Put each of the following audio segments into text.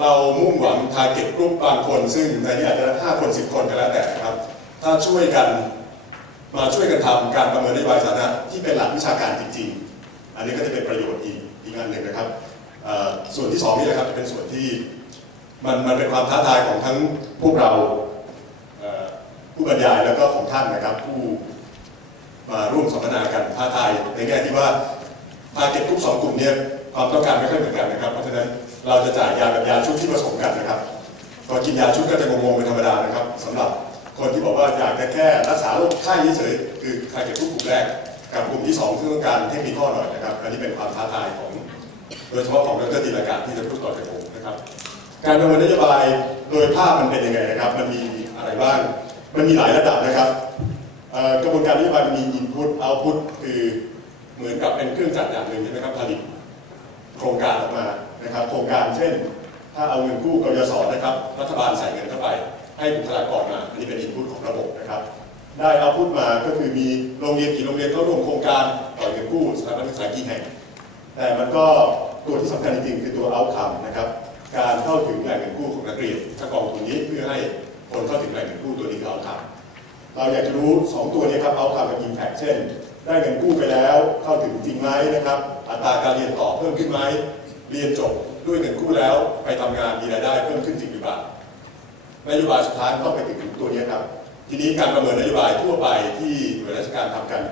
เรามุ่งหวังทาร์เก็ตกลุ่มบางคน ซึ่งในนี้อาจจะห้าคนสิบคนก็แล้วแต่นะครับ ถ้าช่วยกันมาช่วยกันทำการประเมินนโยบายสาธารณะที่เป็นหลักวิชาการจริง ๆ อันนี้ก็จะเป็นประโยชน์อีกอีกอันหนึ่งนะครับ ส่วนที่สองนี่แหละครับจะเป็นส่วนที่มันมันเป็นความท้าทายของทั้งพวกเราผู้บรรยายแล้วก็ของท่านนะครับ ผู้มาร่วมสัมมนากันท้าทายในแง่ที่ว่าทาร์เก็ตกลุ่มสองกลุ่มเนี้ความต้องการไม่ค่อยเหมือนกันนะครับเพราะฉะนั้น เราจะจ่ายยากับยาชุดที่ผสมกันนะครับตอนกินยาชุดก็จะงงๆเป็นธรรมดานะครับสำหรับคนที่บอกว่าอยากจะแค่รักษาโรคไข้เฉยๆคือทาร์เก็ตกลุ่มแรกกับกลุ่มที่สองซึ่งต้องการเทคนิคข้อหน่อยนะครับอันนี้เป็นความท้าทายของโดยเฉพาะของดรตีรากาที่จะพูดต่อจากผมนะครับ การประเมินนโยบายโดยภาพมันเป็นยังไงนะครับ มันมีอะไรบ้าง มันมีหลายระดับนะครับกระบวนการนโยบายมันมี input output คือเหมือนกับเป็นเครื่องจักรอย่างหนึ่งใช่ไหมครับผลิตโครงการออกมา นะครับโครงการเช่น ถ้าเอาเงินกู้กยศนะครับรัฐบาลใส่เงินเข้าไป ให้บุคลากรมาอันนี้เป็น input ของระบบนะครับได้ output มาก็คือมีโรงเรียนกี่โรงเรียนเข้าร่วมโครงการปล่อยเงินกู้สถาบันศึกษากี่แห่งแต่มันก็ตัวที่สำคัญจริงๆคือตัว outcome นะครับการเข้าถึงแหล่งเงินกู้ของนักเรียนถ้ากองทุนนี้เพื่อให้คนเข้าถึงแหล่งเงินกู้ตัวนี้คือ outcome เราอยากจะรู้ 2 ตัวนี้ครับ outcome กับ impact เช่น ได้เงินกู้ไปแล้วเข้าถึงจริงไหมนะครับ อัตราการเรียนต่อเพิ่มขึ้นไหม เรียนจบด้วยเงินกู้แล้วไปทำงานมีรายได้เพิ่มขึ้นจริงหรือเปล่านโยบายสุดท้ายต้องไปถึงตัวนี้ครับ ทีนี้การประเมินนโยบายทั่วไปที่หน่วยราชการทำกัน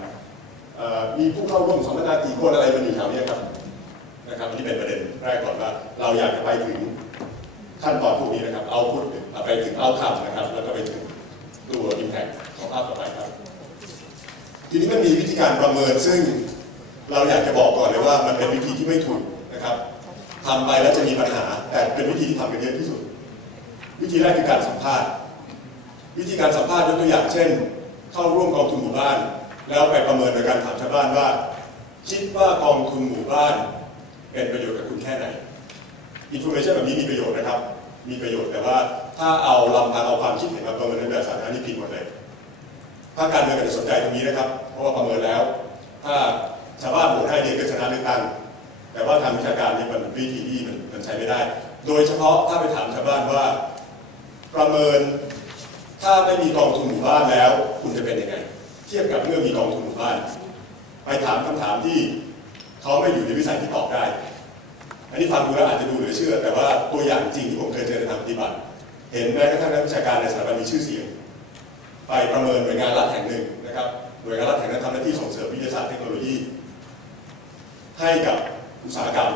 มีผู้เข้าร่วมสัมมนากี่คนอะไรมันอยู่แถวเนี้ยครับนะครับที่เป็นประเด็นแรกก่อนว่า เราอยากจะไปถึงขั้นตอนพวกนี้นะครับเอาพุทไปถึงเอาคำนะครับ แล้วก็ไปถึงตัว impact ของภาพต่อไปครับ ทีนี้มันมีวิธีการประเมินซึ่งเราอยากจะบอกก่อนเลยว่ามันเป็นวิธีที่ไม่ถูกนะครับ ทำไปแล้วจะมีปัญหา แต่เป็นวิธีที่ทำกันเยอะที่สุด วิธีแรกคือการสัมภาษณ์ วิธีการสัมภาษณ์ยกตัวอย่างเช่น เข้าร่วมกองทุนหมู่บ้าน แล้วไปประเมินโดยการถามชาวบ้านว่า คิดว่ากองทุนหมู่บ้าน เป็นประโยชน์กับคุณแค่ไหนอินโฟเมชันแบบนี้มีประโยชน์นะครับ มีประโยชน์แต่ว่าถ้าเอาลำพังเอาความคิดเห็นมาประเมินในแบบสาธารณะนี่ผิดหมดเลยภาคการเมืองก็จะสนใจตรงนี้นะครับ เพราะว่าประเมินแล้ว ถ้าชาวบ้านโหวตให้เนี่ยก็ชนะเลือกตั้ง แต่ว่าทางวิชาการนี่มันวิธีที่มันมันใช้ไม่ได้ โดยเฉพาะถ้าไปถามชาวบ้านว่า ประเมินถ้าไม่มีกองทุนหมู่บ้านแล้ว คุณจะเป็นยังไง เทียบกับเมื่อมีกองทุนหมู่บ้าน ไปถามคำถามที่เขาไม่อยู่ในวิสัยที่ตอบได้ อันนี้ฟังดูแล้วอาจจะดูเหลือเชื่อ แต่ว่าตัวอย่างจริงที่ผมเคยเจอในทางปฏิบัติ เห็นแม้กระทั่งนักวิชาการในสถาบันมีชื่อเสียง ไปประเมินหน่วยงานรัฐแห่งหนึ่งนะครับหน่วยงานรัฐแห่งนั้นทำหน้าที่ส่งเสริมวิทยาศาสตร์เทคโนโลยี ให้กับ อุตสาหกรรม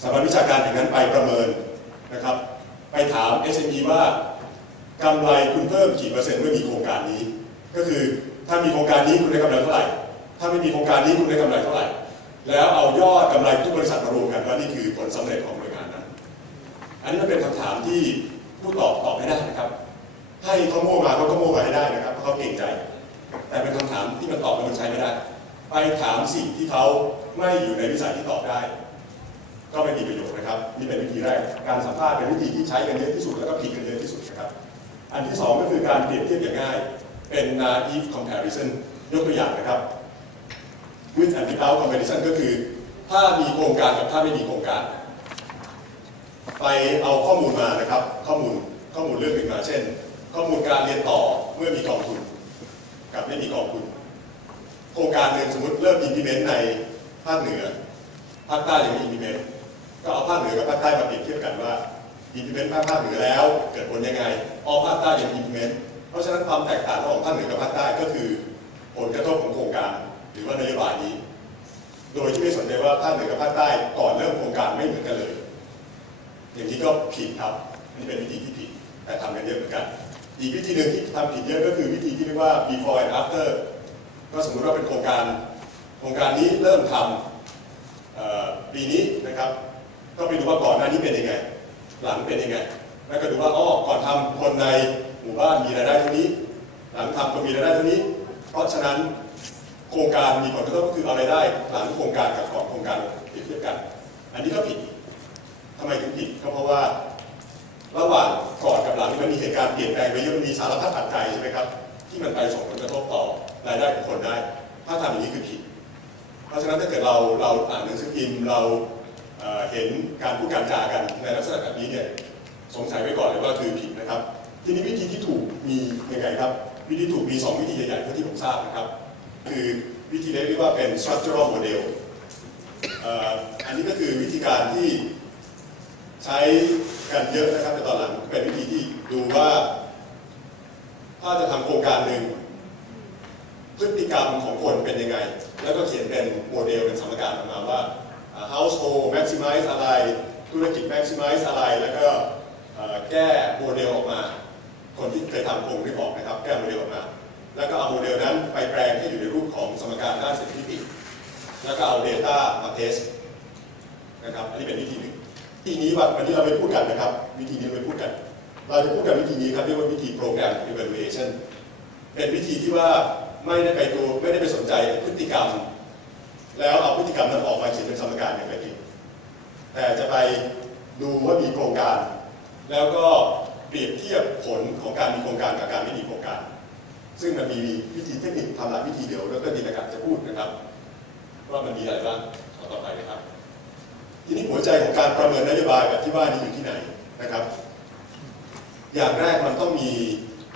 สถาบันวิชาการแห่งนั้นไปประเมินนะครับ ไปถาม SME ว่ากำไรคุณเพิ่มกี่เปอร์เซ็นต์เมื่อมีโครงการนี้ ก็คือถ้ามีโครงการนี้คุณได้กำไรเท่าไหร่ ถ้าไม่มีโครงการนี้คุณได้กำไรเท่าไหร่ แล้วเอายอดกำไรทุกบริษัทมารวมกันว่านี่คือผลสำเร็จของหน่วยงานนั้น อันนี้มันเป็นคำถามที่ผู้ตอบตอบไม่ได้นะครับ ให้เขาโม่มาเขาก็โม่มาให้ได้นะครับเพราะเขาเก่งใจ แต่เป็นคำถามที่มันตอบแล้วมันใช้ไม่ได้ ไปถามสิ่งที่เขาไม่อยู่ในวิสัยที่ตอบได้ ก็ไม่มีประโยชน์นะครับนี่เป็นวิธีแรกการสัมภาษณ์เป็นวิธีที่ใช้กันเยอะที่สุดแล้วก็ผิดกันเยอะที่สุดนะครับ อันที่สองก็คือการเปรียบเทียบอย่างง่าย เป็น naive comparison ยกตัวอย่างนะครับ with and without comparison ก็คือ ถ้ามีโครงการกับถ้าไม่มีโครงการ ไปเอาข้อมูลมานะครับ ข้อมูลข้อมูลเรื่องหนึ่งมาเช่น ข้อมูลการเรียนต่อเมื่อมีกองทุน กับไม่มีกองทุน โครงการหนึ่งสมมติเริ่ม implement ในภาคเหนือภาคใต้ยังไม่ implement ก็เอาภาคเหนือกับภาคใต้มาเปรียบเทียบกันว่า implement ภาคภาคเหนือแล้ว เกิดผลยังไงออภาคใต้ยัง implement เพราะฉะนั้นความแตกต่างระหว่างภาคเหนือกับภาคใต้ก็คือผลกระทบของโครงการ หรือว่านโยบายนี้ โดยที่ไม่สนใจว่าภาคเหนือกับภาคใต้ก่อนเริ่มโครงการไม่เหมือนกันเลย อย่างนี้ก็ผิดครับนนี้เป็นวิธีที่ผิดแต่ทำกันเยอะเหมือนกัน อีกวิธีหนึ่งที่ทำผิดเยอะก็คือวิธีที่เรียกว่า before and after ก็สมมติว่าเป็นโครงการโครงการนี้เริ่มทำปีนี้นะครับ ก็ไปดูว่าก่อนหน้านี้เป็นยังไง หลังเป็นยังไง แล้วก็ดูว่าอ้อก่อนทำคนในหมู่บ้านมีรายได้เท่านี้ หลังทำก็มีรายได้เท่านี้ เพราะฉะนั้นโครงการมีผลกระทบก็คือเอารายได้ หลังโครงการกับก่อนโครงการเปรียบเทียบกัน อันนี้ก็ผิดทำไมถึงผิดก็เพราะว่าระหว่างก่อนกับหลังนี่มันมีเหตุการณ์เปลี่ยนแปลงไปเยอะมีสารพัดปัจจัยใช่ไหมครับ ที่มันไปส่งผลกระทบต่อรายได้ของคนได้ ถ้าทำอย่างนี้คือผิด เพราะฉะนั้นถ้าเกิดเราเราอ่านหนังสือพิมพ์เราเอ่อเห็นการพูดการจากันในลักษณะแบบนี้เนี่ยสงสัยไว้ก่อนเลยว่าคือผิดนะครับ ทีนี้วิธีที่ถูกมียังไงครับ วิธีถูกมี 2 วิธีใหญ่ๆเท่าที่ผมทราบนะครับ คือวิธีแรกเรียกว่าเป็น structural model เอ่ออันนี้ก็คือวิธีการที่ใช้กันเยอะนะครับในตอนหลังเป็นวิธีที่ดูว่า ถ้าจะทำโครงการหนึ่งพฤติกรรมของคนเป็นยังไง แล้วก็เขียนเป็นโมเดลเป็นสมการออกมาว่า household maximize อะไร ธุรกิจ maximize อะไร แล้วก็แก้โมเดลออกมา คนที่เคยทำคงได้บอกนะครับ แก้โมเดลออกมา แล้วก็เอาโมเดลนั้นไปแปลงให้อยู่ในรูปของสมการด้านเศรษฐกิจแล้วก็เอา Data มาเทสนะครับ อันนี้เป็นวิธีหนึ่งวิธีนี้วันนี้เราไม่พูดกันนะครับ วิธีนี้เราไม่พูดกัน เราจะพูดกันวิธีนี้ครับเรียกว่าวิธี program evaluation เป็นวิธีที่ว่าไม่ได้ไปดูไม่ได้ไปสนใจพฤติกรรม แล้วเอาพฤติกรรมนั้นออกมาเขียนเป็นสมการอย่างไรเองแต่จะไปดูว่ามีโครงการ แล้วก็เปรียบเทียบผลของการมีโครงการกับการไม่มีโครงการ ซึ่งมันมีวิธีเทคนิคทำหลักวิธีเดียวแล้วก็ดีนากาจะพูดนะครับ ว่ามันมีอะไรบ้างเอาต่อไปนะครับ ทีนี้หัวใจของการประเมินนโยบายแบบที่ว่านี้อยู่ที่ไหนนะครับ อย่างแรกมันต้องมี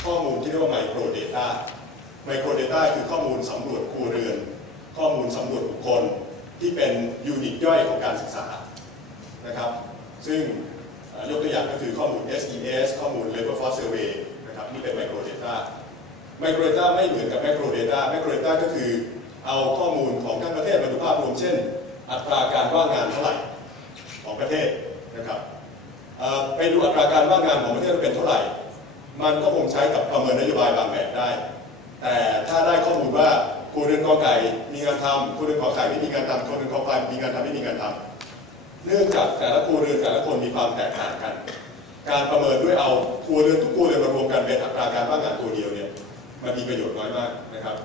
ข้อมูลที่เรียกว่า micro data micro data คือข้อมูลสำรวจครัวเรือน ข้อมูลสำรวจบุคคลที่เป็นยูนิตย่อยของการศึกษานะครับซึ่งยกตัวอย่างก็คือข้อมูล SES ข้อมูล Labor Force Survey นะครับนี่เป็น micro data micro data ไม่เหมือนกับ macro data macro data ก็คือเอาข้อมูลของทั้งประเทศมาดูภาพรวมเช่น อัตราการว่างงานเท่าไหร่ของประเทศนะครับ ไปดูอัตราการว่างงานของประเทศว่าเป็นเท่าไหร่ มันก็คงใช้กับประเมินนโยบายบางแบบได้ แต่ถ้าได้ข้อมูลว่าครัวเรือนกอไก่มีงานทำครัวเรือนขอไข่ไม่มีงานทำครัวเรือนขอควายมีงานทำไม่มีงานทำเนื่องจากแต่ละครัวเรือนแต่ละคนมีความแตกต่างกัน การประเมินด้วยเอาครัวเรือนทุกครัวเรือนมารวมกันเป็นอัตราการว่างงานตัวเดียวเนี่ยมันมีประโยชน์น้อยมากนะครับ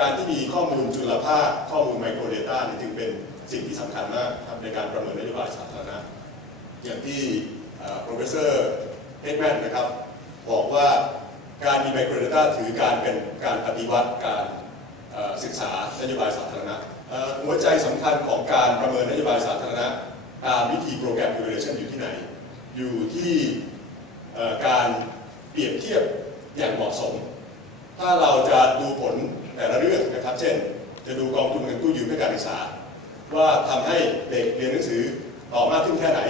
การที่มีข้อมูลจุลภาคข้อมูลไมโครเดต้าเนี่ยจึงเป็นสิ่งที่สำคัญมากในการประเมินนโยบายสาธารณะอย่างที่ เอ่อ professor Ekman นะครับบอกว่าการมีไมโครเดต้าถือการเป็นการปฏิวัติการศึกษานโยบายสาธารณะหัวใจสำคัญของการประเมินนโยบายสาธารณะตามวิธีโปรแกรม evaluation อยู่ที่ไหน อยู่ที่การเปรียบเทียบอย่างเหมาะสม ถ้าเราจะดูผลแต่ละเรื่องนะครับ เช่น จะดูกองทุนเงินกู้ยืมเพื่อการศึกษา ว่าทำให้เด็กเรียนหนังสือต่อมากขึ้นแค่ไหน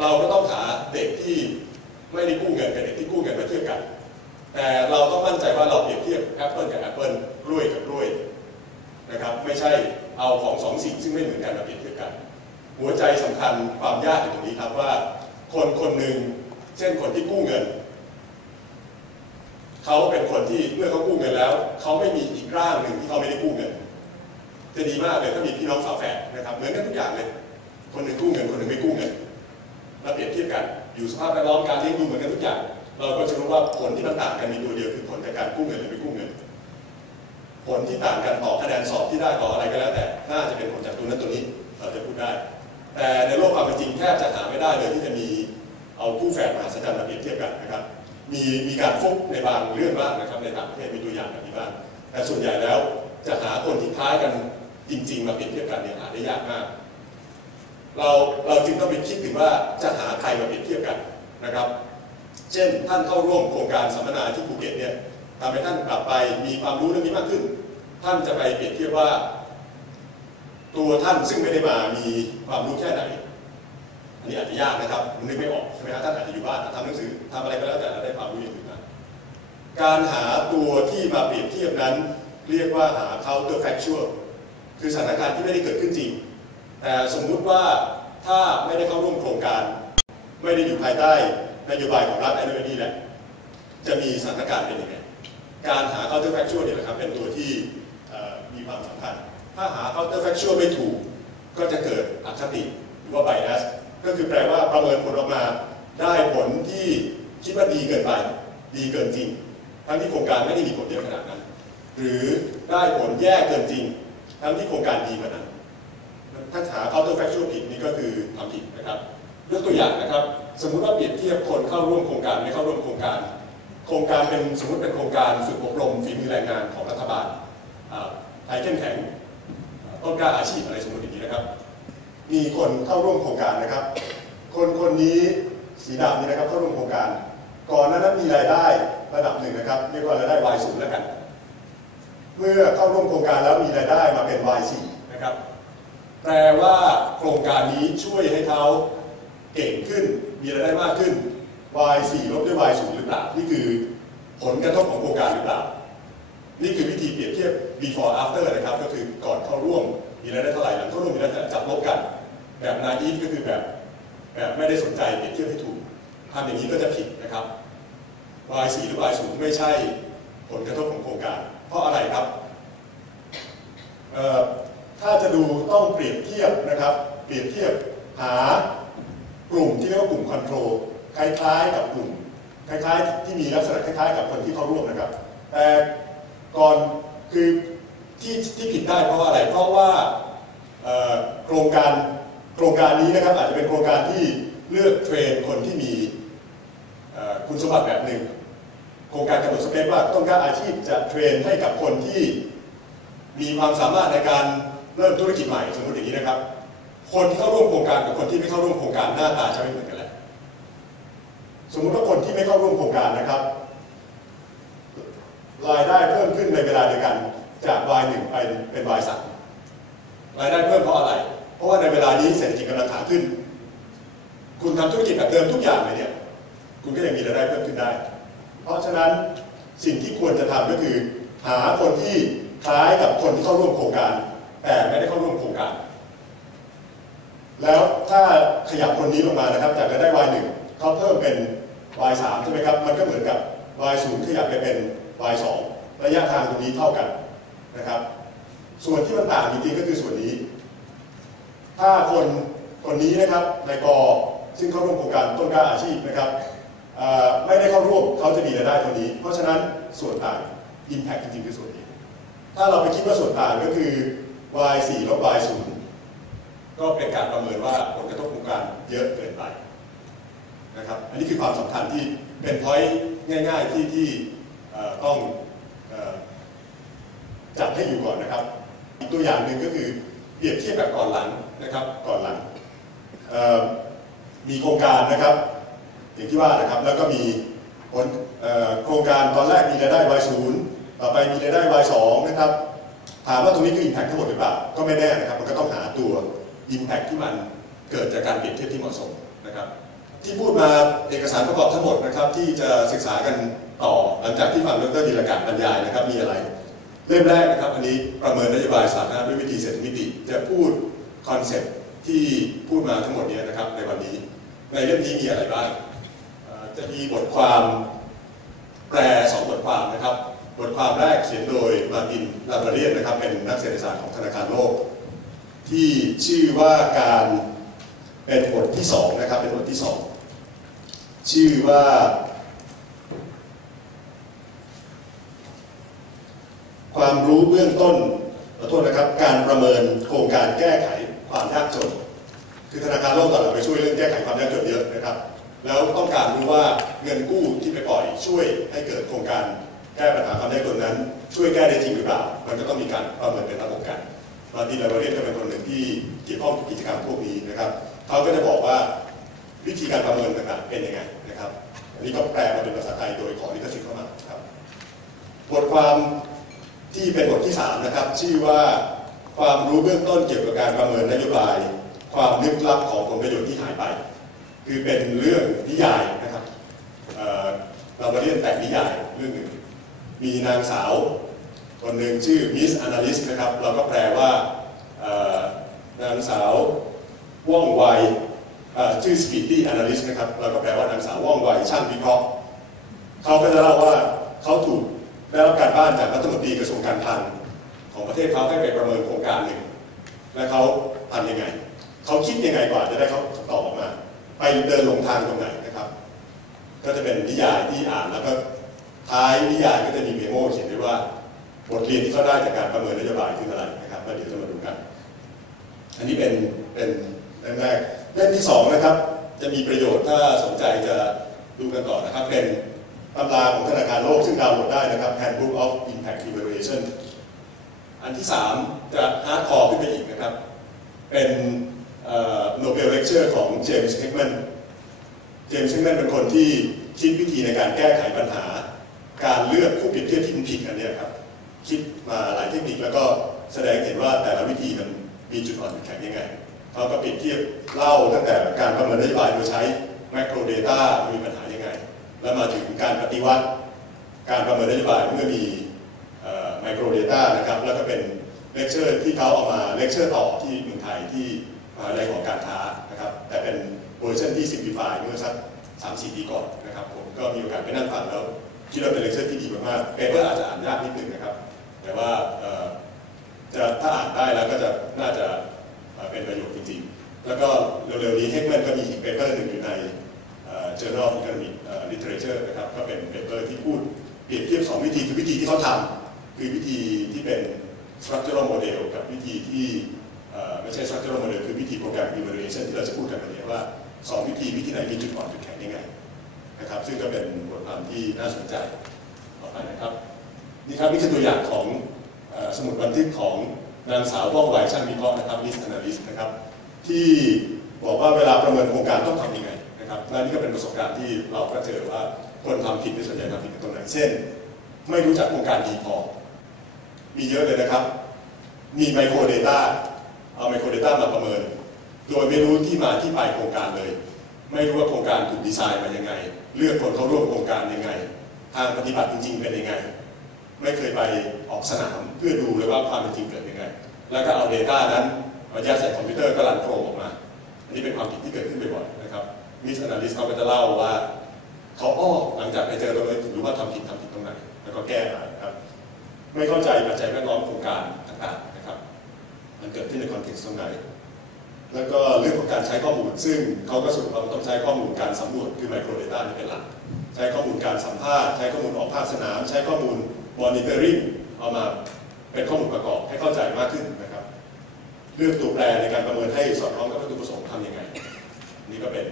เราก็ต้องหาเด็กที่ไม่ได้กู้เงินกับเด็กที่กู้เงินมาเทียบกัน แต่เราต้องมั่นใจว่าเราเปรียบเทียบแอปเปิลกับแอปเปิลกล้วยกับกล้วยนะครับไม่ใช่เอาของสองสิ่งซึ่งไม่เหมือนกันมาเปรียบเทียบกัน หัวใจสำคัญความยากอยู่ตรงนี้ครับว่า คนคนหนึ่งเช่นคนที่กู้เงินเขาเป็นคนที่เมื่อเขากู้เงินแล้ว เขาไม่มีอีกร่างหนึ่งที่เขาไม่ได้กู้เงิน จะดีมากเลยถ้ามีพี่น้องฝาแฝดนะครับเหมือนกันทุกอย่างเลย คนหนึ่งกู้เงินคนหนึ่งไม่กู้เงิน แล้วเปรียบเทียบกันอยู่สภาพแวดล้อมการเลี้ยงดูเหมือนกันทุกอย่าง เราก็จะรู้ว่าผลที่มันต่างกันมีตัวเดียวคือผลจากการกู้เงินหรือไม่กู้เงิน ผลที่ต่างกันต่อคะแนนสอบที่ได้ต่ออะไรก็แล้วแต่น่าจะเป็นผลจากตัวนั้นตัวนี้เราจะพูดได้ แต่ในโลกความเป็นจริงแทบจะหาไม่ได้เลยที่จะมีเอาคู่แฝดมหัศจรรย์มาเปรียบเทียบกันนะครับ มีมีการฟุกในบางเรื่องบ้างนะครับในต่างประเทศมีตัวอย่างแบบนี้บ้างแต่ส่วนใหญ่แล้วจะหาคนที่คล้ายกันจริง ๆ มาเปรียบเทียบกันเนี่ยหาได้ยากมาก เราเราจึงต้องไปคิดถึงว่าจะหาใครมาเปรียบเทียบกันนะครับ เช่นท่านเข้าร่วมโครงการสัมมนาที่ภูเก็ตเนี่ยทำให้ท่านกลับไปมีความรู้เรื่องนี้มากขึ้น ท่านจะไปเปรียบเทียบว่า ตัวท่านซึ่งไม่ได้มามีความรู้แค่ไหนอันนี้อาจจะยากนะครับนึกไม่ออกใช่ไหมฮะท่านอาจจะอยู่บ้านทำหนังสือทำอะไรก็แล้วแต่แล้วได้ความรู้อย่างอื่นมาการหาตัวที่มาเปรียบเทียบนั้น เรียกว่าหา counterfactual คือสถานการณ์ที่ไม่ได้เกิดขึ้นจริง แต่สมมุติว่าถ้าไม่ได้เข้าร่วมโครงการ ไม่ได้อยู่ภายใต้นโยบายของรัฐไอ้นู่นไอ้นี่แหละจะมีสถานการณ์เป็นยังไงการหา counterfactual เนี่ยแหละครับเป็นตัวที่มีความสำคัญ ถ้าหา counterfactual ไม่ถูก ก็จะเกิดอคติหรือว่า bias ก็คือแปลว่าประเมินผลออกมาได้ผลที่คิดว่าดีเกินไป ดีเกินจริง ทั้งที่โครงการไม่ได้มีผลเยอะขนาดนั้น หรือได้ผลแย่เกินจริง ทั้งที่โครงการดีกว่านั้น ถ้าหา counterfactual ผิดนี่ก็คือทำผิดนะครับยกตัวอย่างนะครับ สมมุติว่าเปรียบเทียบคนเข้าร่วมโครงการไม่เข้าร่วมโครงการ โครงการเป็นสมมติเป็นโครงการฝึกอบรมฝีมือแรงงานของรัฐบาลไทยเข้มแข็งต้นกล้าอาชีพอะไรสมมติอย่างนี้นะครับ มีคนเข้าร่วมโครงการนะครับ คนคนนี้สีดำนี่นะครับเข้าร่วมโครงการ ก่อนหนานั้นมีรายได้ระดับหนึ่งนะครับเรียกว่ารายได้ Y สูงแล้วกัน เมื่อเข้าร่วมโครงการแล้วมีรายได้มาเป็น Y4 นะครับ แปลว่าโครงการนี้ช่วยให้เขาเก่งขึ้น มีรายได้มากขึ้น Y4 ลบด้วย Y0 หรือเปล่า นี่คือผลกระทบของโครงการหรือเปล่า นี่คือวิธีเปรียบเทียบ before after นะครับ ก็คือก่อนเข้าร่วมมีรายได้เท่าไหร่หลังเข้าร่วมมีรายได้จับลบกัน แบบ naive ก็คือแบบแบบไม่ได้สนใจเปรียบเทียบให้ถูกทำอย่างนี้ก็จะผิดนะครับ Y4 หรือ Y0 ไม่ใช่ผลกระทบ คนที่เข้าร่วมโครงการกับคนที่ไม่เข้าร่วมโครงการหน้าตาจะไม่เหมือนกันแหละสมมุติว่าคนที่ไม่เข้าร่วมโครงการนะครับรายได้เพิ่มขึ้นในเวลาเดียวกันจาก Y1 ไปเป็น Y3 รายได้เพิ่มเพราะอะไร เพราะว่าในเวลานี้เศรษฐกิจกำลังขาขึ้น คุณทำธุรกิจแบบเดิมทุกอย่างเลยเนี่ย คุณก็ยังมีรายได้เพิ่มขึ้นได้ เพราะฉะนั้นสิ่งที่ควรจะทำก็คือ หาคนที่คล้ายกับคนที่เข้าร่วมโครงการ แต่ไม่ได้เข้าร่วมโครงการ แล้วถ้าขยับคนนี้ลงมานะครับ จากรายได้ Y1 เขาเพิ่มเป็น Y3 ใช่ไหมครับ มันก็เหมือนกับ Y0 ขยับไปเป็น Y2 ระยะทางตรงนี้เท่ากันนะครับ ส่วนที่มันต่างจริงๆก็คือส่วนนี้ ถ้าคนคนนี้นะครับในกอซึ่งเข้าร่วมโครงการต้นกล้าอาชีพนะครับไม่ได้เข้าร่วมเขาจะมีรายได้เท่านี้ เพราะฉะนั้นส่วนต่าง Impact จริงๆคือส่วนนี้ ถ้าเราไปคิดว่าส่วนต่างก็คือ y 4ลบ y 0 ก็เป็นการประเมินว่าผลกระทบโครงการเยอะเกินไปนะครับ อันนี้คือความสำคัญที่เป็นพอยต์ง่าย ๆที่ที่ต้องออจับให้อยู่ก่อนนะครับ อีกตัวอย่างหนึ่งก็คือเปรียบเทียบแบบก่อนหลังนะครับก่อนหลังมีโครงการนะครับอย่างที่ว่านะครับแล้วก็มีผลโครงการตอนแรกมีรายได้ Y 0ต่อไปมีรายได้ Y 2นะครับถามว่าตรงนี้คือ Impact ทั้งหมดหรือเปล่าก็ไม่แน่นะครับมันก็ต้องหาตัว Impact ที่มันเกิดจากการเปรียบเทียบที่เหมาะสมนะครับ ที่พูดมาเอกสารประกอบทั้งหมดนะครับ ที่จะศึกษากันต่อหลังจากที่ฟังดรธีรการบรรยายนะครับมีอะไรเล่มแรกนะครับ อันนี้ประเมินนโยบายสาธารณะด้วยวิธีเศรษฐมิติ จะพูดคอนเซ็ปที่พูดมาทั้งหมดเนี้นะครับในวันนี้ ในเล่มนี้มีอะไรบ้างจะมีบทความแปลสองบทความนะครับ บทความแรกเขียนโดยมาตินลาบเรียนนะครับ เป็นนักเศรษฐศาสตร์ของธนาคารโลก ที่ชื่อว่าการเป็นบทที่สองนะครับเป็นบทที่สองชื่อว่าความรู้เบื้องต้นขอโทษนะครับ การประเมินโครงการแก้ไขความยากจน คือธนาคารโลกตอนหลังไปช่วยเรื่องแก้ไขความยากจนเยอะนะครับ แล้วต้องการรู้ว่าเงินกู้ที่ไปปล่อยช่วยให้เกิดโครงการแก้ปัญหาความยากจนนั้น ช่วยแก้ได้จริงหรือเปล่า มันก็ต้องมีการประเมินเป็นระบบกัน มาร์ตินลาบาเรียนก็เป็นคนหนึ่งที่เกี่ยวข้องกับกิจกรรมพวกนี้นะครับเขาก็จะบอกว่าวิธีการประเมินต่างๆเป็นยังไงนะครับอันนี้ก็แปลมาเป็นภาษาไทยโดยขอลิขสิทธิ์เข้ามาครับบทความที่เป็นบทที่3นะครับชื่อว่าความรู้เบื้องต้นเกี่ยวกับการประเมินนโยบาย ความลึกลับของผลประโยชน์ที่หายไป คือเป็นเรื่องนิยายนะครับเอ่อเรามาเรียนแต่งนิยายเรื่องหนึ่งมีนางสาว คนหนึ่งชื่อมิส a อ a ลิสนะครับ เราก็แปลว่านางสาวว่องไวชื่อ Speedy Analyst นะครับ เราก็แปลว่านางสาวว่องไวช่างวิเคราะห์เขาก็จะเล่าว่าเขาถูกได้รับการบ้านจากรัฐมนตรีกระทรวงการคลังของประเทศเขาให้ไปประเมินโครงการหนึ่ง และเขาทำยังไง เขาคิดยังไงกว่าจะได้เขาตอบออกมา ไปเดินหลงทางตรงไหนนะครับ ก็จะเป็นนิยายที่อ่านแล้วก็ท้ายนิยายก็จะมีเมโมเขียนไว้ว่า บทเรียนที่เขาได้จากการประเมินนโยบายคืออะไรนะครับแล้วเดี๋ยวจะมาดูกัน อันนี้เป็นเป็นเล่มแรกเล่มที่สองนะครับ จะมีประโยชน์ถ้าสนใจจะดูกันต่อนนะครับ เป็นตำราของธนาคารโลกซึ่งดาวน์โหลดได้นะครับ Handbook of Impact Evaluation อันที่สามจะฮาร์ดคอร์ขึ้นไปอีกนะครับ เป็นโนเบลเลคเชอร์ของเจมส์เฮกแมนเจมส์เฮกแมนเป็นคนที่คิดวิธีในการแก้ไขปัญหา การเลือกผู้เปรียบเทียบที่มันผิดกันเนี่ยครับ คิดมาหลายเทคนิคแล้วก็แสดงเห็นว่าแต่ละวิธีมันมีจุดอ่อนจุดแข็งยังไงเขาก็เปรียบเทียบเล่าตั้งแต่การประเมินนโยบายโดยใช้แมกโรเดต้ามีปัญหายังไง แล้วมาถึงการปฏิวัติ การประเมินนโยบายเมื่อมีไมโครเดต้านะครับแล้วก็เป็นเลคเชอร์ที่เขาเอามาเลคเชอร์ต่อที่เมืองไทยที่มหาวิทยาลัยของการค้านะครับแต่เป็นเวอร์ชันที่ simplify เมื่อสัก3-4ปีก่อนนะครับผมก็มีโอกาสไปนั่งฟังแล้วคิดว่าเป็นเลคเชอร์ที่ดีมากๆเปเปอร์อาจจะอ่านยากนิดนึงนะครับ แต่ว่าจะถ้าอ่านได้แล้วก็จะน่าจะเป็นประโยชน์จริงๆ แล้วก็เร็วๆนี้เฮกแมนก็มีอีกเปเปอร์หนึ่งอยู่ในเอ่อ Journal of Economic Literature นะครับก็เป็นเปเปอร์ที่พูดเปรียบเทียบสองวิธีคือวิธีที่เขาทำคือวิธีที่เป็น structural model กับวิธีที่ไม่ใช่ structural model คือวิธี program evaluation ที่เราจะพูดกันวันนี้ว่าสองวิธีวิธีไหนมีจุดอ่อนจุดแข็งยังไงนะครับซึ่งก็เป็นบทความที่น่าสนใจต่อไปนะครับ นี่ครับนี่คือตัวอย่างของสมุดบันทึกของนางสาวว่องไวช่างวิเคราะห์นะครับ Miss Analyst นะครับ ที่บอกว่าเวลาประเมินโครงการต้องทำยังไงนะครับและนี่ก็เป็นประสบการณ์ที่เราก็เจอว่าคนทำผิดในส่วนใหญ่ทำผิดตรงไหนเช่น ไม่รู้จักโครงการดีพอ มีเยอะเลยนะครับ มีไมโครเดต้าเอาไมโครเดต้ามาประเมิน โดยไม่รู้ที่มาที่ไปโครงการเลย ไม่รู้ว่าโครงการถูกดีไซน์มายังไง เลือกคนเข้าร่วมโครงการยังไง ทางปฏิบัติจริง ๆ เป็นยังไง ไม่เคยไปออกสนามเพื่อดูเลยว่าความเป็นจริงเกิดยังไง แล้วก็เอา Data นั้นมายัดใส่คอมพิวเตอร์ก็รันโปรออกมา อันนี้เป็นความผิดที่เกิดขึ้นบ่อยๆนะครับมิสแอนาลิสเขาก็จะเล่าว่าเขาอ้อหลังจากไปเจอตรงนี้รู้ว่าทำผิดทำผิดตรงไหน แล้วก็แก้มานะครับไม่เข้าใจปัจจัยแวดล้อมโครงการต่างๆนะครับ มันเกิดขึ้นในคอนเท็กซ์ตรงไหน แล้วก็เรื่องของการใช้ข้อมูล ซึ่งเขาก็สรุปว่าต้องใช้ข้อมูลการสำรวจคือไมโครเดต้านี่เป็นหลัก ใช้ข้อมูลการสัมภาษณ์ ใช้ข้อมูลออกภาคสนาม ใช้ข้อมูล มอนิเตอร์ริงเอามาเป็นข้อมูลประกอบให้เข้าใจมากขึ้นนะครับเลือกตัวแปรในการประเมินให้สอดคล้องกับวัตถุประสงค์ทำยังไง นี่ก็เป็น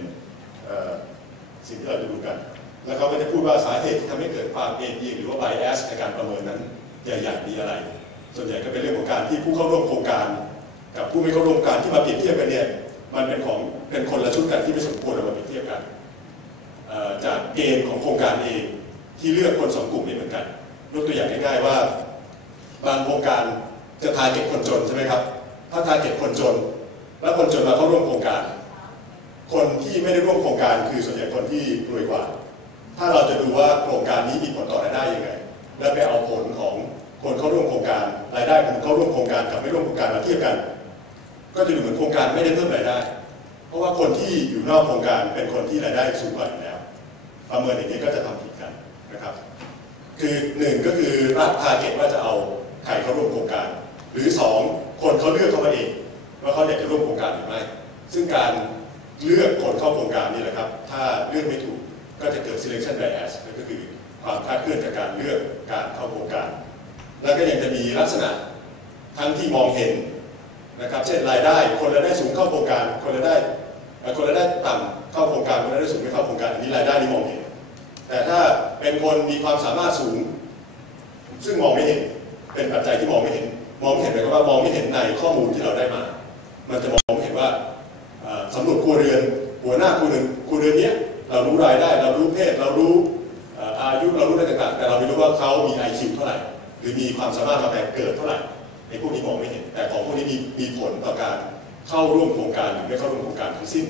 สิ่งที่เราจะดูกัน แล้วเขาก็จะพูดว่าสาเหตุที่ทำให้เกิดความเอ็นเอียงหรือว่า bias ในการประเมินนั้นใหญ่ๆมีอะไร ส่วนใหญ่ก็เป็นเรื่องของการที่ผู้เข้าร่วมโครงการ กับผู้ไม่เข้าร่วมโครงการที่มาเปรียบเทียบกันเนี่ยมันเป็นของเป็นคนละชุดกันที่ไม่สมควรเอามาเปรียบเทียบกันจากเกณฑ์ของโครงการเองที่เลือกคนสองกลุ่มไม่เหมือนกัน ยกตัวอย่างง่ายๆว่า บางโครงการจะทาเก็ตคนจนใช่ไหมครับ ถ้าทาเก็ตคนจน แล้วคนจนมาเข้าร่วมโครงการ คนที่ไม่ได้ร่วมโครงการคือส่วนใหญ่คนที่รวยกว่า ถ้าเราจะดูว่าโครงการนี้มีผลต่อรายได้ยังไง แล้วไปเอาผลของคนเข้าร่วมโครงการรายได้ของคนเข้าร่วมโครงการกับไม่ร่วมโครงการมาเทียบกัน ก็จะดูเหมือนโครงการไม่ได้เพิ่มรายได้ เพราะว่าคนที่อยู่นอกโครงการเป็นคนที่รายได้สูงกว่าอยู่แล้วประเมินอย่างนี้ก็จะทำผิดกันนะครับ คือหนึ่งก็คือรักทาร์เก็ตว่าจะเอาใครเข้าร่วมโครงการ หรือสองคนเขาเลือกเข้ามาเองว่าเขาอยากจะร่วมโครงการหรือไม่ ซึ่งการเลือกคนเข้าโครงการนี่แหละครับ ถ้าเลือกไม่ถูกก็จะเกิด selection bias นั่นก็คือความคลาดเคลื่อนจากการเลือกการเข้าโครงการ แล้วก็ยังจะมีลักษณะทั้งที่มองเห็นนะครับเช่นรายได้คนรายได้สูงเข้าโครงการ คนรายได้คนรายได้ต่ำเข้าโครงการคนรายได้สูงไม่เข้าโครงการอันนี้รายได้นี่มองเห็น แต่ถ้าเป็นคนมีความสามารถสูง ซึ่งมองไม่เห็น เป็นปัจจัยที่มองไม่เห็น มองไม่เห็นหมายความว่ามองไม่เห็นในข้อมูลที่เราได้มา มันจะมองเห็นว่าสำรวจครัวเรือน หัวหน้าครัวเรือนครัวเรือนเนี้ยเรารู้รายได้ เรารู้เพศ เรารู้อายุ เรารู้อะไรต่างๆ แต่เราไม่รู้ว่าเขามี IQ เท่าไหร่ หรือมีความสามารถมาแต่เกิดเท่าไหร่ไอ้พวกนี้มองไม่เห็น แต่ของพวกนี้มีมีผลต่อการเข้าร่วมโครงการหรือไม่เข้าร่วมโครงการทั้งสิ้น